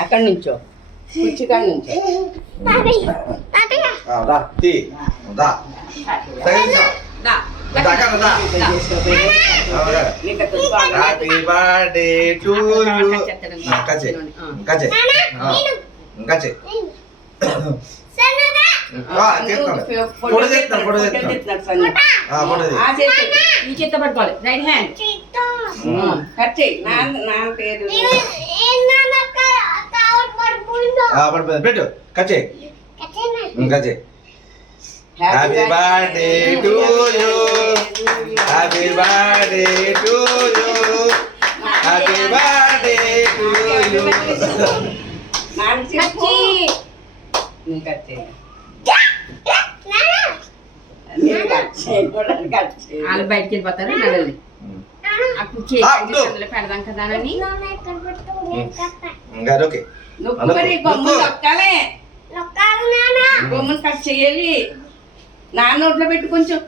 అక్కడి నుంచో కుర్చీ కాడ నుంచో దా తీ దా దా. హ్యాపీ బర్త్డే టు యూ కచ్చే కచ్చే కచ్చే ఫోటో చేస్తాను ఫోటో చేస్తాను ఈ చేత పట్టుకోవాలి రైట్ హ్యాండ్ కట్ చేయి నాన్న పేరు పడిపోయింది పెట్టు కచ్చే కచ్చే happy birthday to you happy birthday to you happy birthday to you నాన్న చెప్పు నేను కట్ చేయి వాళ్ళు బయటికి వెళ్ళిపోతారు నడలి అప్పుడు అందులో పెడదాం కదా అని ఓకే నొక్కరి బొమ్మలు నొక్కాలే బొమ్మను కట్ చేయాలి నాన్న నోట్లో పెట్టు కొంచెం